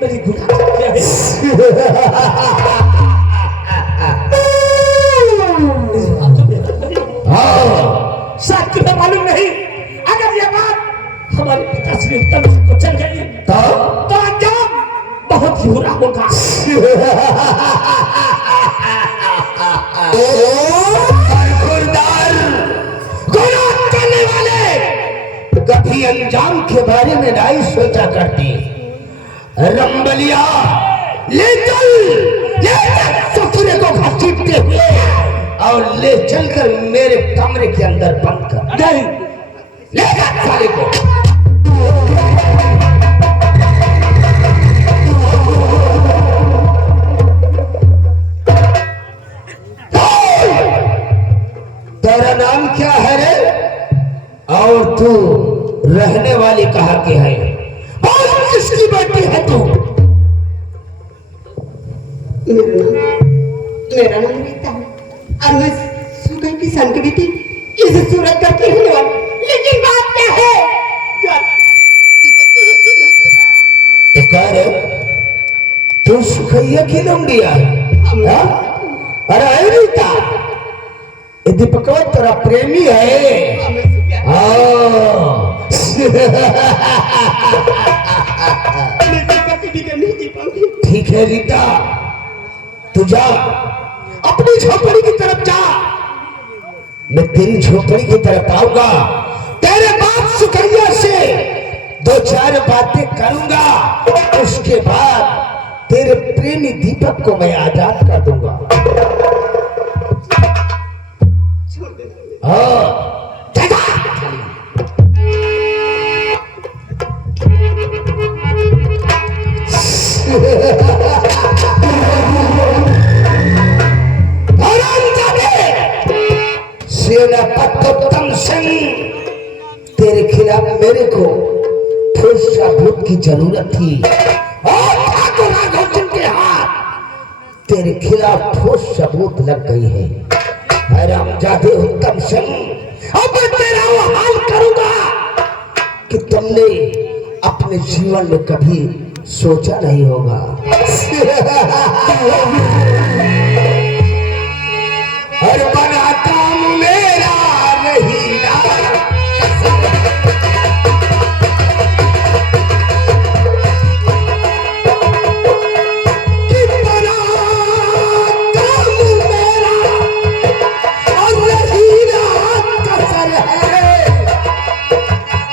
मेरी गुनाह क्या है? शायद तुम्हें मालूम नहीं, अगर ये बात हमारे पिता श्री उत्तम सिंह को चल गई तो अंजाम बहुत ही बुरा होगा। गुनाह करने वाले कभी अंजाम के बारे में नहीं सोचा करते। रंबलिया ले चल ससुरे को घसीटते हुए और ले चलकर मेरे कमरे के अंदर बंद कर। नहीं, ले जा साले को। तेरा नाम क्या है रे? और तू रहने वाली कहाँ के है? और किसकी बेटी है तू? मेरा नाम रीता है और मैं सुगई किसान की बेटी इस सूरत का की हूँ। लेकिन बात क्या है? तो कह रे तू सुखैया की लौंडिया है? अरे रीता, ये दीपकवा तेरा प्रेमी है। ठीक है रीता, तू जा अपनी झोपड़ी की तरफ जा, मैं तेरी झोपड़ी की तरफ आऊंगा। तेरे बाप सुखैया से दो चार बातें करूंगा, उसके बाद तेरे प्रेमी दीपक को मैं आजाद कर दूंगा। सेनापति सिंह, तेरे खिलाफ मेरे को ठोस सबूत की जरूरत थी और ठाकुर राघव सिंह के हाथ तेरे खिलाफ ठोस सबूत लग गई है। हरामजादे उत्तम सिंह, अब मैं तेरा वो हाल करूंगा कि तुमने अपने जीवन में कभी सोचा नहीं होगा। और बना काम मेरा नहीं ना, कि बना काम मेरा और नहीं ना कसर है।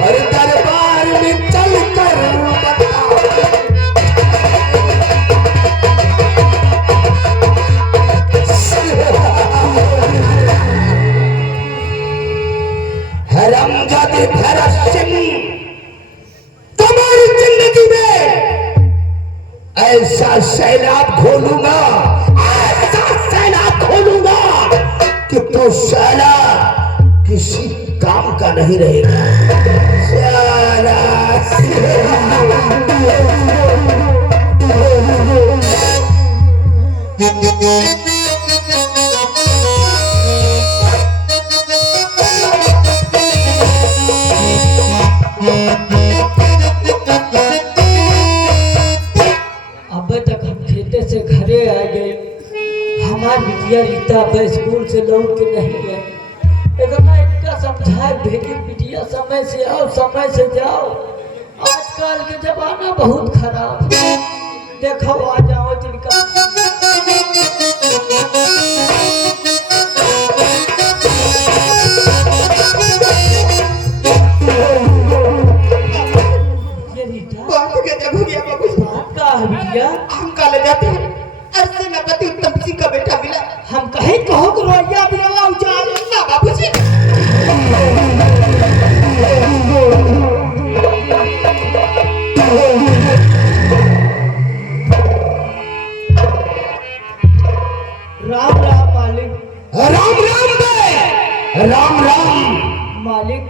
और दरबार में चल कर बता हरामजादे भरत सिंह, तुम्हारी जिंदगी में ऐसा सैलाब खोलूंगा, ऐसा सैलाब खोलूंगा कि तू साला किसी काम का नहीं रहेगा। बिटिया रीता अब स्कूल से लौट के नहीं है। इतना इनका समझाए भेजी बिटिया समय से आओ समय से जाओ। आजकल के जमाना बहुत खराब है, देखो आ जाओ जिनका ये रीता बहुत गजब हो गया बाबू। बात का है बिटिया, हम काले जाते हैं अरसे नपति उत्तम सिंह का बेटा मिला। हम कहीं कहो कि रोइया बिरवा उजाले ना बाबूजी, राम राम मालिक। राम राम बे, राम राम मालिक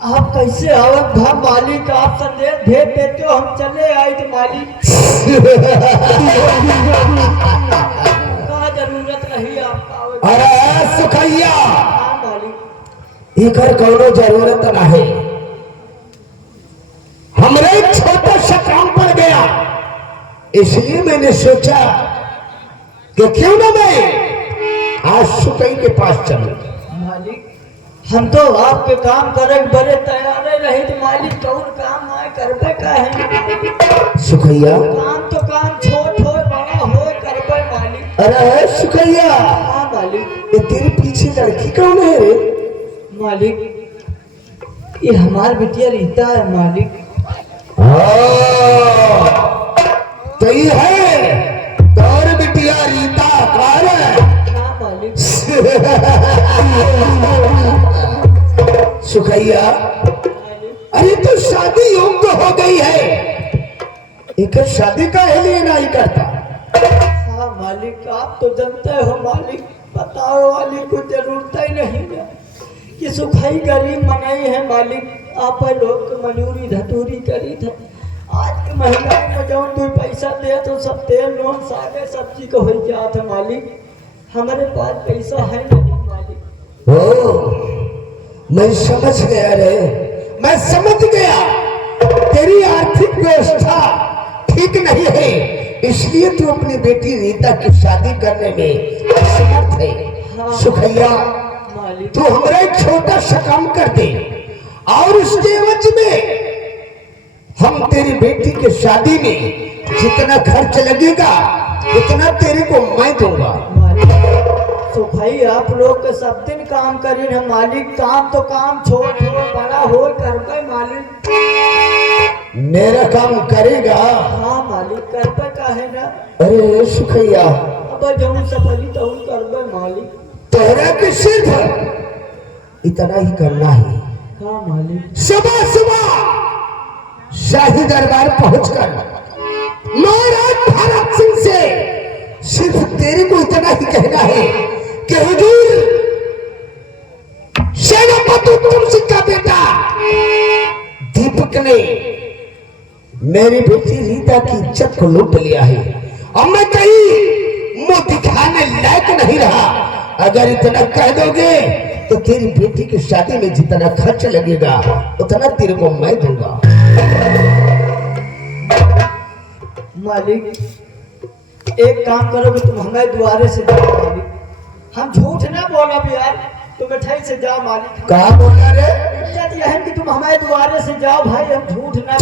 आप कैसे आवत था मालिक? आप संदेश भेज देते हो हम चले आए थे मालिक। का जरूरत नहीं आपका आवत। अरे सुखैया, हाँ मालिक। इकर कौनो जरूरत ना है। हमरे छोटा सा काम पड़ गया, इसलिए मैंने सोचा कि क्यों ना मैं आज सुकई के पास चलूं। मालिक हम तो आपके काम करे बड़े तैयार रहे तो मालिक कौन काम आए करबे का है। सुखैया काम तो काम छोट हो बड़ा हो करबे मालिक। अरे सुखैया, हाँ मालिक। ये तेरे पीछे लड़की कौन है रे? मालिक ये हमार बिटिया रीता है मालिक। तो ये है तोर बिटिया रीता कार है। हाँ मालिक। सुखैया अरे तो शादी योग्य हो गई है, एक शादी का लिए नहीं करता। हाँ मालिक आप तो जानते हो मालिक, बताओ वाली को जरूरत ही नहीं है कि सुखाई गरीब मनाई है मालिक। आप लोग के मजूरी धतूरी करी था। आज के महंगाई में जो 2 पैसा दे तो सब तेल नून सागे सब्जी को हो जाता मालिक। हमारे पास पैसा है नहीं मालिक। ओ मैं समझ गया रे, मैं समझ गया तेरी आर्थिक व्यवस्था ठीक नहीं है, इसलिए तू अपनी बेटी रीता की शादी करने में असमर्थ है। हाँ। सुखैया मालिक तू हमारा एक छोटा सा काम कर दे और उसके एवज में हम तेरी बेटी के शादी में जितना खर्च लगेगा उतना तेरे को मैं दूंगा। तो भाई आप लोग के सब दिन काम करी है मालिक। काम तो काम छोट हो बड़ा हो करके मालिक। मेरा काम करेगा। हाँ मालिक करके का है ना। अरे सुखैया अब जौन सफली तो करके मालिक। तोहरा के सिर्फ इतना ही करना है। हाँ मालिक। सुबह सुबह शाही दरबार पहुंचकर महाराज भरत सिंह से सिर्फ तेरे को इतना ही कहना है कि हुजूर सेनापति उत्तम सिंह का बेटा दीपक ने मेरी बेटी रीता की इज्जत को लूट लिया है। अब मैं कहीं मुंह दिखाने लायक नहीं रहा। अगर इतना कह दोगे तो तेरी बेटी की शादी में जितना खर्च लगेगा उतना तेरे को मैं दूंगा। मालिक एक काम करोगे तुम हमारे द्वारे से जाओ मालिक। हम झूठ ना बोला भी यार, तुम मिठाई से जाओ मालिक। कहा बोला रे? यह है कि तुम हमारे द्वारे से जाओ भाई, हम झूठ ना।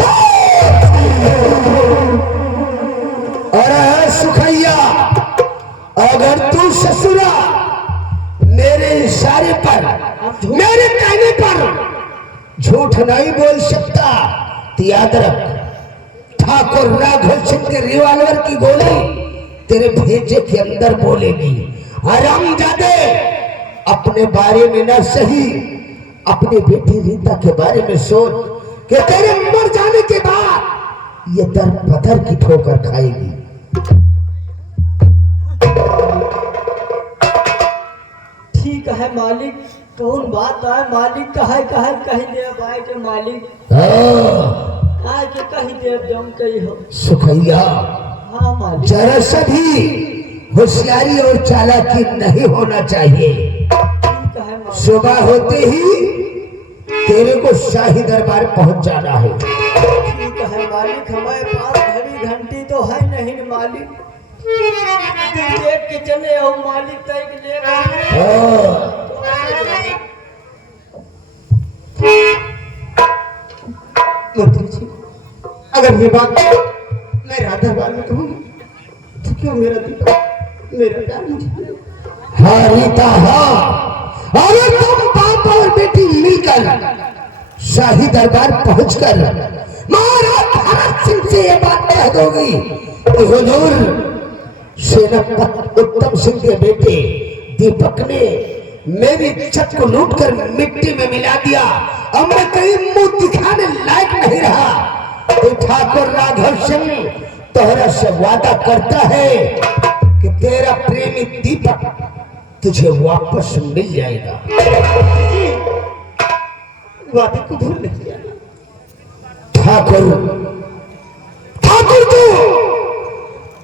अरे सुखैया अगर तू ससुरा मेरे इशारे पर मेरे कहने पर झूठ नहीं बोल सकता तो याद रख ठाकुर राघव सिंह के रिवॉल्वर की गोली तेरे भेजे के अंदर बोलेगी। हरामजादे अपने बारे में न सही अपनी बेटी रीता के बारे में सोच कि तेरे मर जाने के बाद ये दर पत्थर की ठोकर खाएगी। ठीक है मालिक, कौन बात है मालिक। कह दे भाई के मालिक। आज के कही दे जम कही हो। सुखैया हाँ मालिक। जरा सा भी होशियारी और चालाकी नहीं होना चाहिए। ठीक है मालिक। सुबह होते ही तेरे को शाही दरबार पहुंच जाना है। ठीक है मालिक। हमारे पास घड़ी घंटी तो है नहीं मालिक। देख के चले आओ मालिक। तय ले मंत्री जी अगर ये बात मैं राधा बाल में कहूँगी तो क्यों मेरा दीपक मेरा प्यार मुझे। हाँ रीता हाँ, अरे तुम बाप और बेटी मिलकर शाही दरबार पहुंचकर महाराज भरत सिंह से ये बात कह दोगी कि हुजूर सेनापति उत्तम सिंह के बेटे दीपक ने मेरी इज्जत को लूटकर मिट्टी में मिला दिया। अब मैं कहीं मुंह दिखाने लायक नहीं रहा। तो ठाकुर राघव सिंह तोहरा से वादा करता है कि तेरा प्रेमी दीपक तुझे वापस मिल जाएगा। वादे को भूल नहीं जाना। ठाकुर ठाकुर तो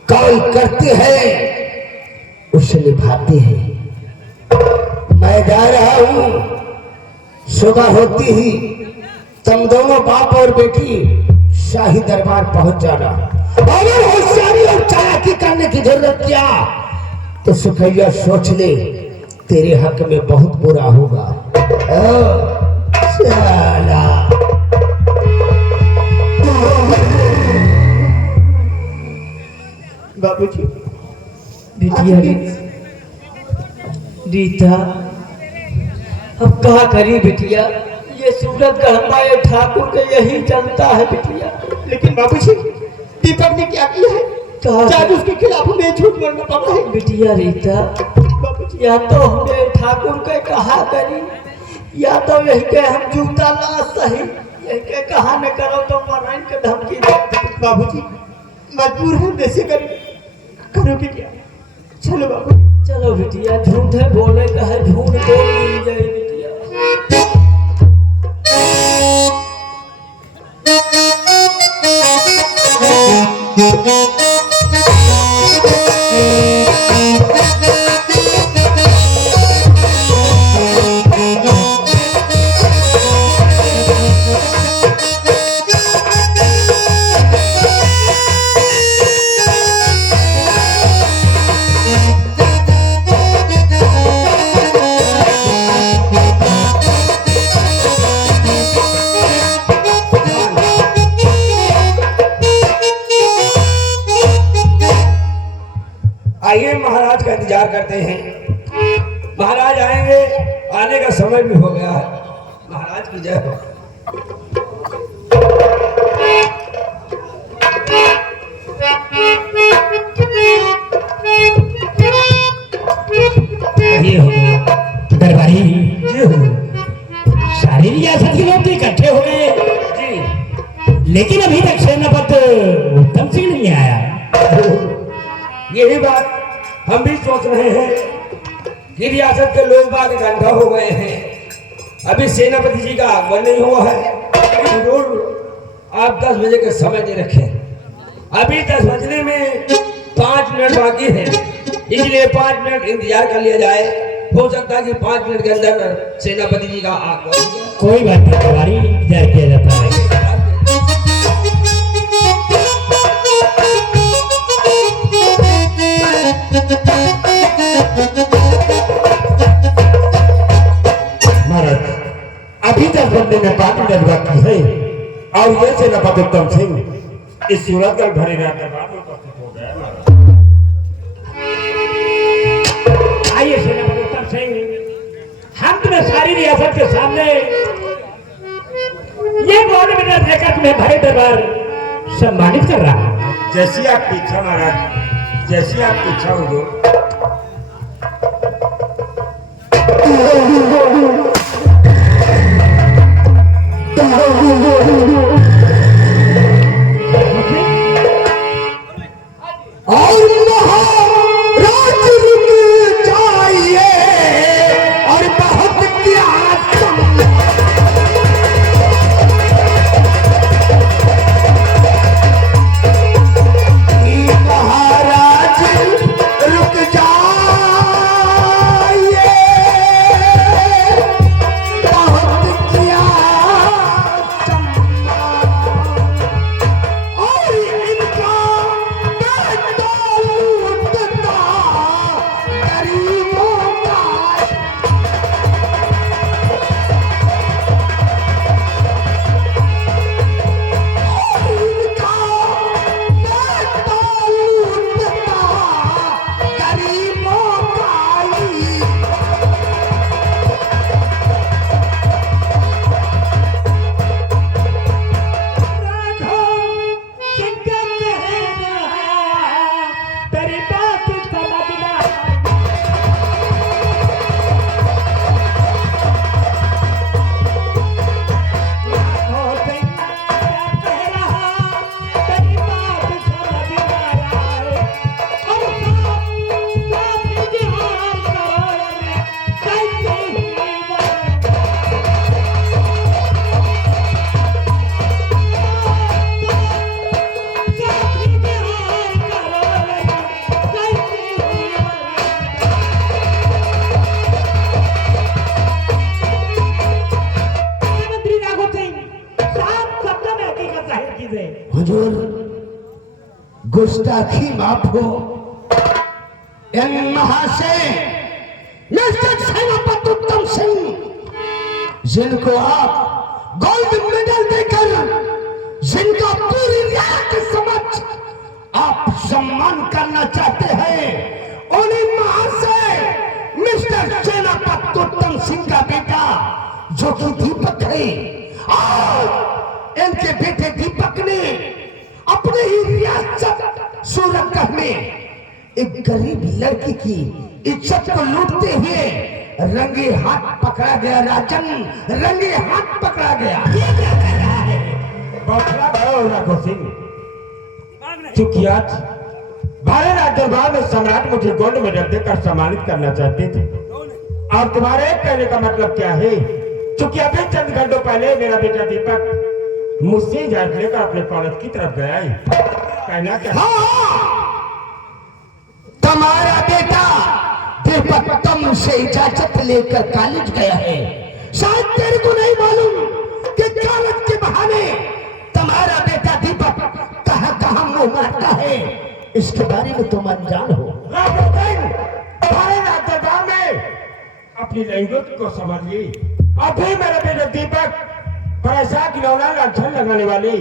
कॉल करते हैं उसे निभाते हैं। मैं जा रहा हूं। सुबह होती ही तुम दोनों बाप और बेटी शाही दरबार पहुंच जाना। अगर होशियारी जरूरत क्या तो सुखैया सोच ले, तेरे हक में बहुत बुरा होगा। साला बाबूजी बिटिया रीता, अब कहा करी बिटिया, ये सूरत गढ़वाए ठाकुर के यही चलता है बिटिया। लेकिन बाबूजी दीपक ने क्या किया है? आज उसके खिलाफ हमें झूठ बोलना पड़ा है। बिटिया रीता, बाबूजी या तो हमें ठाकुर के कहा करी, या तो यही के हम जूता ला सही, यही के कहा न करो तो मरण के धमकी दे। बाबूजी मजबूर है, वैसे करोगे क्या? चलो बाबू। चलो बिटिया, झूठ है बोले का है, झूठ बोल मिल जाए बिटिया। आइए, महाराज का इंतजार करते हैं। महाराज आएंगे, आने का समय भी हो गया है। महाराज की जय हो। दरबारी जी हो। सारी रियासत के लोग तो इकट्ठे हो गए जी, लेकिन अभी तक सेनापति उत्तम सिंह नहीं आया। यही बात हम भी सोच रहे हैं कि रियासत के लोग बाग इकट्ठा हो गए हैं, अभी सेनापति जी का आगमन नहीं हुआ है। जरूर आप 10 बजे का समय दे रखे, अभी 10 बजने में 5 मिनट बाकी है, इसलिए 5 मिनट इंतजार कर लिया जाए। हो सकता है कि 5 मिनट के अंदर सेनापति जी का आगमन हो जाए। कोई बात नहीं, दरबारी इंतजार किया जाता है। महाराज अभी 10 बजने में 5 मिनट बाकी है और ये सेनापति उत्तम सिंह इस सूरतगढ़ भरे दरबार में उपस्थित हो गए। आइए सेनापति उत्तम सिंह, हम तुम्हें सारी रियासत के सामने ये गौर विनय देकर तुम्हें भरे दरबार सम्मानित कर रहा है। जैसी आपकी इच्छा महाराज, जैसी आपकी इच्छा हो। और महाराज रुक जाइए और बहुत क्या महाराज रुक जाइए, बहुत क्या और इनका बेटा लूटता गरीबों का। इनका बेटा लूटता गरीबों का। तेरी बात समझना हुजूर, गुस्ताखी माफ हो, इन महाशय मिस्टर सेनापति उत्तम सिंह, जिनको आप गोल्ड मेडल देकर, जिनका पूरी रियासत के समक्ष आप सम्मान करना चाहते हैं, उन्हीं महाशय मिस्टर सेनापति उत्तम सिंह का बेटा जो कि दीपक है, और इनके बेटे दीपक ने अपने ही रियासत सूरतगढ़ में एक गरीब लड़की की इज्जत को लूटते हुए रंगे हाथ पकड़ा गया। राजन, रंगे हाथ पकड़ा गया। ये क्या कर रहा है? बौखला बड़ा हो रहा सिंह, चूंकि आज भारत राज्य दरबार में सम्राट मुझे गोल्ड मेडल देकर सम्मानित करना चाहते थे, और तुम्हारे कहने का मतलब क्या है? चूंकि अभी चंद घंटों पहले मेरा बेटा दीपक मुझसे इजाजत लेकर अपने कॉलेज की तरफ गया है। कहना क्या? तुम्हारा बेटा दीपक तुमसे इजाजत लेकर कॉलेज गया है। शायद तेरे को नहीं मालूम कि कॉलेज के बहाने तुम्हारा बेटा दीपक कहां मुंह मारता है, इसके बारे में तुम अनजान हो। दरबार में अपनी लैंग्वेज को समझिए। अभी मेरा बेटा दीपक पैसा खिलौना लाछन लगाने वाली,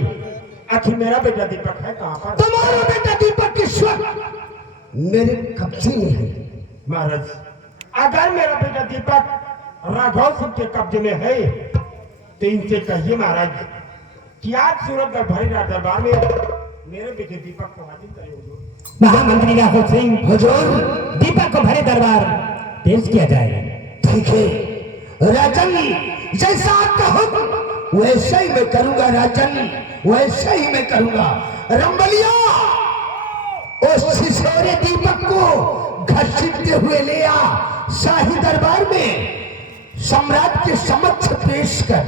आखिर मेरा बेटा दीपक है कहां पर? तुम्हारा बेटा दीपक किस वक्त मेरे कब्जे में है। महाराज, अगर मेरा बेटा दीपक राघव सिंह के कब्जे में है तो इनसे कहिए महाराज कि आज सूरतगढ़ भारी दरबार में मेरे बेटे दीपक को हाजिर करें। महामंत्री राघव सिंह, हुजूर, दीपक को भरे दरबार पेश किया जाए। ठीक है राजन, जैसा आपका हुक्म वैसा ही मैं करूंगा। राजन, वैसा ही मैं करूंगा। रंबलिया, उस सिसोरे दीपक को घसीटते हुए ले आ, शाही दरबार में सम्राट के समक्ष पेश कर।